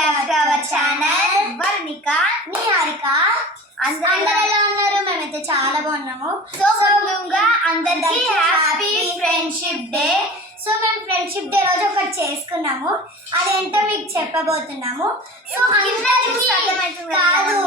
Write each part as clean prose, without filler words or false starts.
Back to our channel Varnika Niharika. అందరూ ఎలా ఉన్నారు? మేమైతే చాలా బాగున్నాము. సో ముందుగా అందరికీ హ్యాపీ ఫ్రెండ్షిప్ డే. సో మేము ఫ్రెండ్షిప్ డే రోజు ఒకటి చేసుకున్నాము, అదేంటో మీకు చెప్పబోతున్నాము. సో కాదు,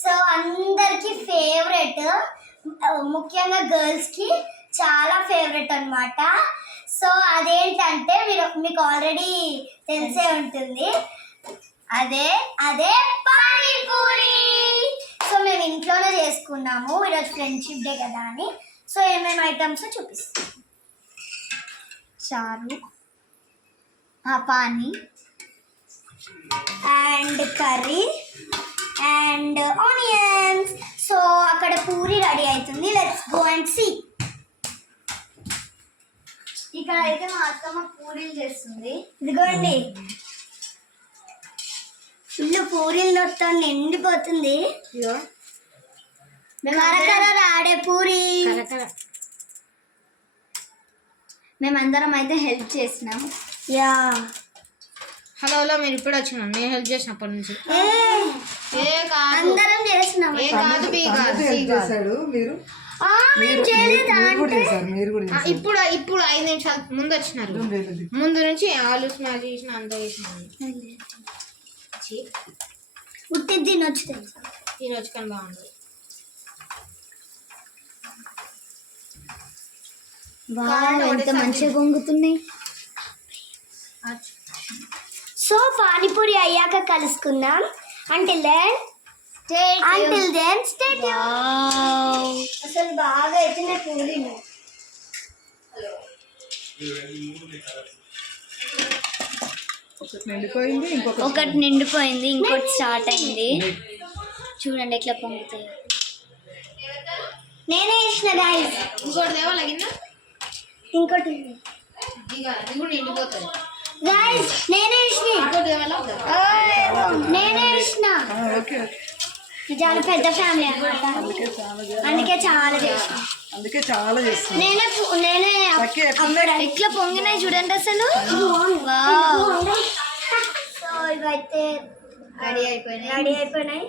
సో అందరికి ఫేవరెట్, ముఖ్యంగా గర్ల్స్ కి చాలా ఫేవరెట్ అన్నమాట. సో అదేంటంటే మీకు ఆల్రెడీ తెలిసే ఉంటుంది, అదే పానీపూరి. సో మేము ఇంట్లోనే చేసుకున్నాము ఈరోజు ఫ్రెండ్షిప్ డే కదా అని. సో ఏమేమి ఐటమ్స్ చూపిస్తాం. చారు, పానీ and curry and onions. So అక్కడ పూరి రెడీ అవుతుంది. Let's go and see. ఇక్కడ అయితే మా అత్తమ్మ పూరీలు చేస్తుంది. ఇదిగోండి, ఫుల్ పూరీలు మొత్తం నిండిపోతుంది. కరకర ఆడే పూరి. మేమందరం అయితే హెల్ప్ చేసినాం. యా హలో మీరు ఇప్పుడు వచ్చినాం. నేను హెల్ప్ చేసినప్పటి నుంచి అందరం చేసినాం. ఇప్పుడు 5 నిమిషాల ముందు వచ్చినారు. ముందు నుంచి ఆలు స్మాష్ చేసిన అంత చేసినాను. ఉట్టి తినొచ్చు కానీ బాగుంది. ఎంత మంచిగా పొంగుతున్నాయి. సో పానీపూరి అయ్యాక కలుసుకుందాం. Until then stay tuned. అసలు బాగా అయితే పూరీలు ఒకటి నిండిపోయింది, ఇంకోటి స్టార్ట్ అయింది. చూడండి ఎట్లా పొంగుతాయి. నేనే వేసిన గాయస్. ఇంకోటి దేవాలగిన ఇంకోటి నిండిపోతుంది గాయస్. నేనే వేసిన చాలా పెద్ద ఫ్యామిలీ అన్నమాట, అందుకే చాలా చేసిన. నేనే ఎట్లా పొంగినాయి చూడండి అసలు. సో ఇవైతే రెడీ అయిపోయినాయి.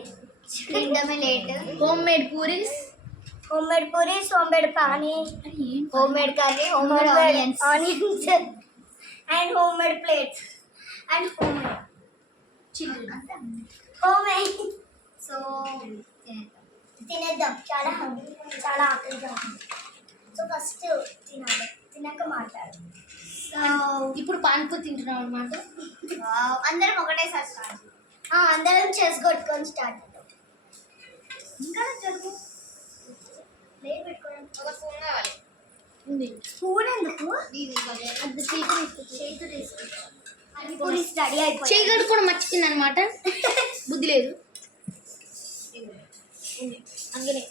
తినడమే late. Homemade puris, homemade pani, homemade curry, homemade onions and homemade plates and homemade chicken. So తినేద్దాం. చాలా ఆకలిగా ఉంది. సో ఫస్ట్ తినాలి, తిన్నాక మాట్లాడు. సో ఇప్పుడు పానీపూరి తింటున్నాం అన్నమాట. అందరం ఒకటేసారి స్టార్ట్. అందరం చేసుకొట్టుకొని స్టార్ట్. ఇంకా జరుగు ఒక స్పూన్ కావాలి. స్పూన్ ఎందుకు? చేయగడు కూడా మర్చిపోయింది అనమాట. బుద్ధి లేదు. అందుకనే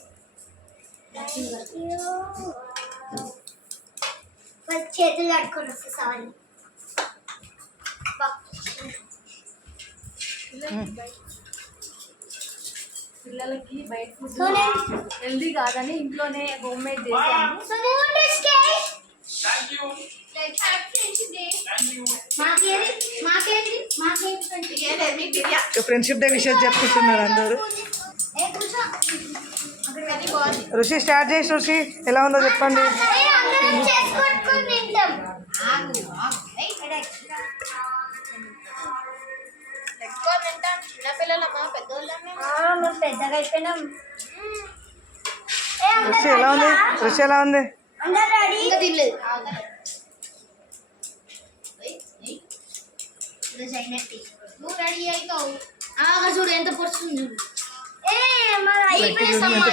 చేతులు కట్టుకొని వస్తే సారీ. పిల్లలకి బయట ఫుడ్ హెల్దీ కాదని ఇంట్లోనే హోమ్ మేడ్ చేసాము. ఫ్రెండ్షిప్ డే విషయం చెప్పుకుంటున్నారు అందరూ. ఋషి స్టార్ట్ చేసి. ఋషి ఎలా ఉందో చెప్పండి. పెద్దగా అయిపోయినాం. ఋషి ఎలా ఉంది? ఋషి ఎలా ఉంది? తినలేదు. నువ్వు రెడీ అవుతావు. చూడు ఎంత పొడుస్తుంది.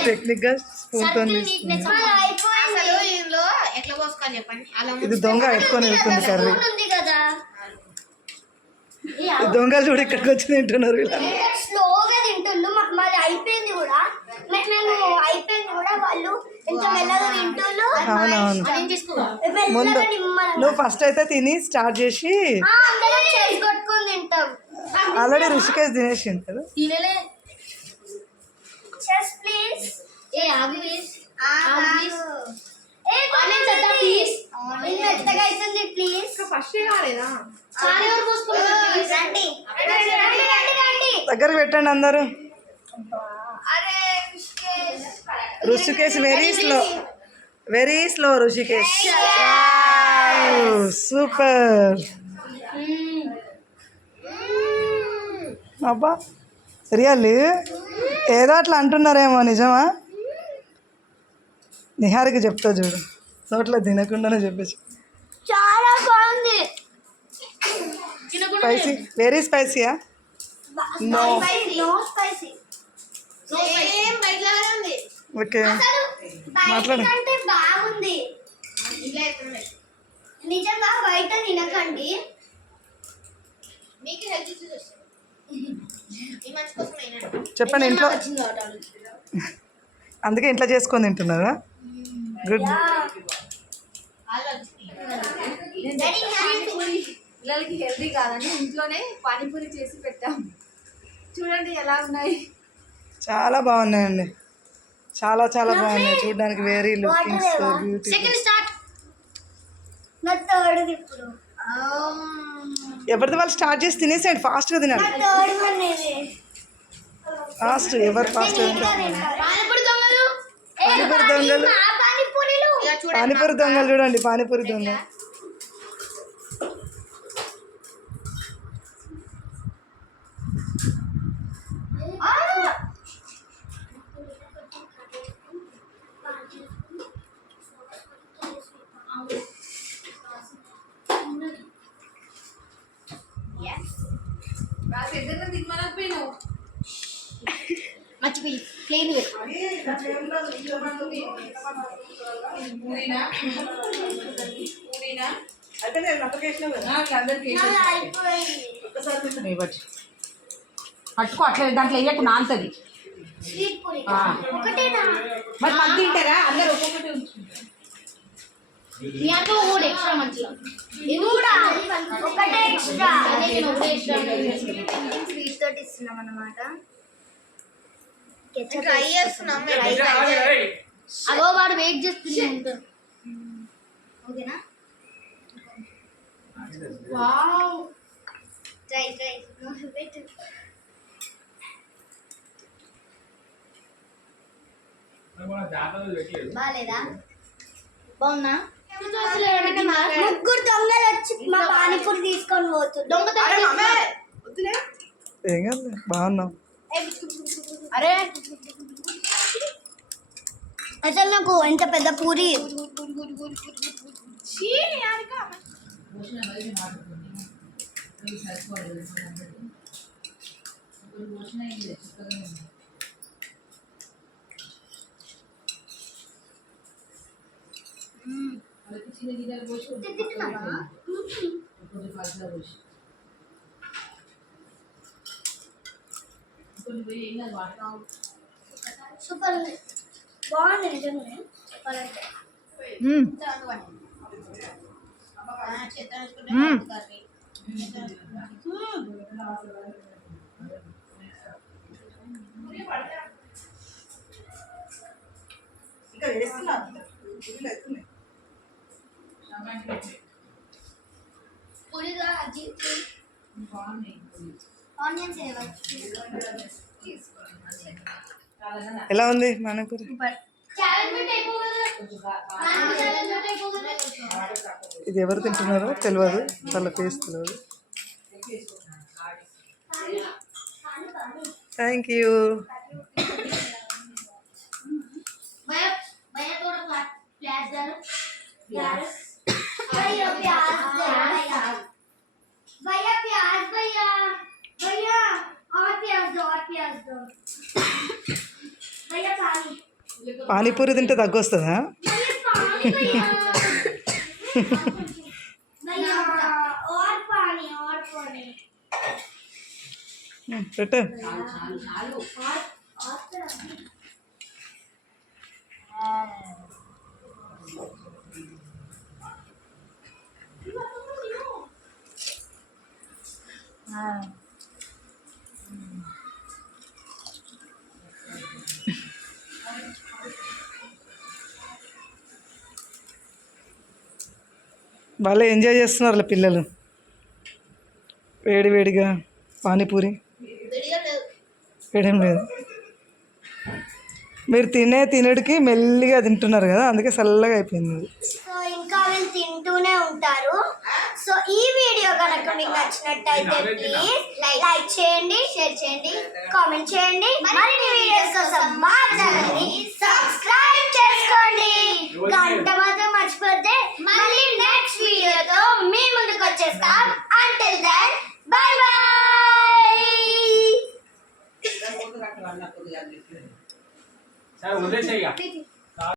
టెక్నిక్ గా స్పూన్ తో అసలు ఇందులో ఎట్లా పోసుకోవాలి చెప్పండి. అలా ఇది దొంగ ఎత్తుకొని వెళ్తుంది కర్రీ. కదా దొంగలు చూడు ఇక్కడికి వచ్చి తింటున్నారు. స్లోగా తింటుండ్రు. మాది అయిపోయింది కూడా, వాళ్ళు ఎంత మెల్లగా తింటుండ్రు. అవునవును. ముందు నువ్వు ఫస్ట్ అయితే తిని స్టార్ట్ చేసి కొట్టుకొని తింటాం. ఆల్రెడీ ఋషికేష్ తినేసింది కదా. ప్లీజ్ మెత్తగా అవుతుంది. ప్లీజ్ ఫస్ట్ కాలేదా? రండి దగ్గరకు పెట్టండి అందరూ. Rishikesh very slow Rishikesh. Super. అబ్బా రియల్లీ ఏదో అట్లా అంటున్నారేమో, నిజమా? నిహారికి చెప్తా చూడు, నోట్లో తినకుండానే చెప్పేసి. చాలా బాగుంది. స్పైసీ, వెరీ స్పైసీయా? No no spicy. సేమ్ బయటలాగానే ఉంది. ఓకే మాట్లాడు. అంటే బాగుంది ఇట్లా ఎత్తున్నా. నిజంగా. బయట తినకండి, మీకు హెల్త్ ఇష్యూస్ వస్తాయి. ఈ మంచి కోసం అయినా చెప్పండి. ఇంట్లో అందుకే ఇంట్లో చేసుకొని తింటున్నారా? గుడ్. పిల్లలకి హెల్దీ కాదని ఇంట్లోనే పానీపూరి చేసి పెట్టాం. చూడండి ఎలా ఉన్నాయి. చాలా బాగున్నాయండి, చాలా చాలా బాగున్నాయి చూడడానికి. Very looking so beautiful. Second start. నా థర్డ్ ఇప్పుడు. ఎవరిది వాళ్ళు స్టార్ట్ చేసి తినేసేయండి, ఫాస్ట్గా తినాలి. నా థర్డ్ వన్ ఇది. ఫాస్ట్, ఎవరు ఫాస్ట్? పానీపూరి దొంగలు. పానీపూరి దొంగలు, పానీపూరిలు. పానీపూరి దొంగలు చూడండి, పానీపూరి దొంగలు. మర్చిపోయి ప్లేన్ పట్టుకో అట్లా, దాంట్లో వేయకు నాంతది. స్వీట్ పూరి ఒకటేనా? మరి పది తింటారా అందరు? ఒక్కొక్కటి ఉంచుకుంటారు. మీ అంటే ఒకటి ఎక్స్ట్రా మంచిగా. ఇది కూడా ఒకటే ఎక్స్ట్రా. స్వీట్ తోటి ఇస్తున్నాం అన్నమాట. ట్రై చేస్తున్నాం. అగో వాడు వెయిట్ చేస్తుంది. ఓకేనా? Wow, try try. వెయిట్. బాలేదా? బాగున్నా? ముగ్గురు దొంగలు వచ్చి మా పానీపూరి తీసుకొని పోతుంది. ఏం కాదు, బాగున్నావు. అరే అసలు నాకు ఎంత పెద్ద పూరి. సూపర్ ఉంది, బాగుంది నిజంగానే చెప్పాలంటే. పూరిగా ఆనియన్స్ ఎలా ఉంది మనకు? ఇది ఎవరు తింటున్నారో తెలియదు, వాళ్ళ ఫేస్ తెలియదు. Thank you. పానీపూరి తింటే తగ్గొస్తుందా? పెట్టు. వాళ్ళే ఎంజాయ్ చేస్తున్నారు పిల్లలు, వేడి వేడిగా పానీపూరి. విడిగా లేదు. వేడేం లేదు. మీరు తినేటికి మెల్లిగా తింటున్నారు కదా, అందుకే చల్లగా అయిపోయింది అది. సో ఇంకా వీళ్ళు తింటూనే ఉంటారు. సో ఈ వీడియో కనుక మీకు నచ్చినట్టయితే ప్లీజ్ లైక్ చేయండి, షేర్ చేయండి, కామెంట్ చేయండి. మరిన్ని వీడియోస్ కోసం మా ఛానల్ని సబ్స్క్రైబ్ చేసుకోండి. గంట మాత్రం మర్చిపోతే మళ్ళీ నెక్స్ట్ వీడియోతో మీ ముందుకు వచ్చేస్తాం. Until then bye bye. సరే వదిలేసేయ్యా.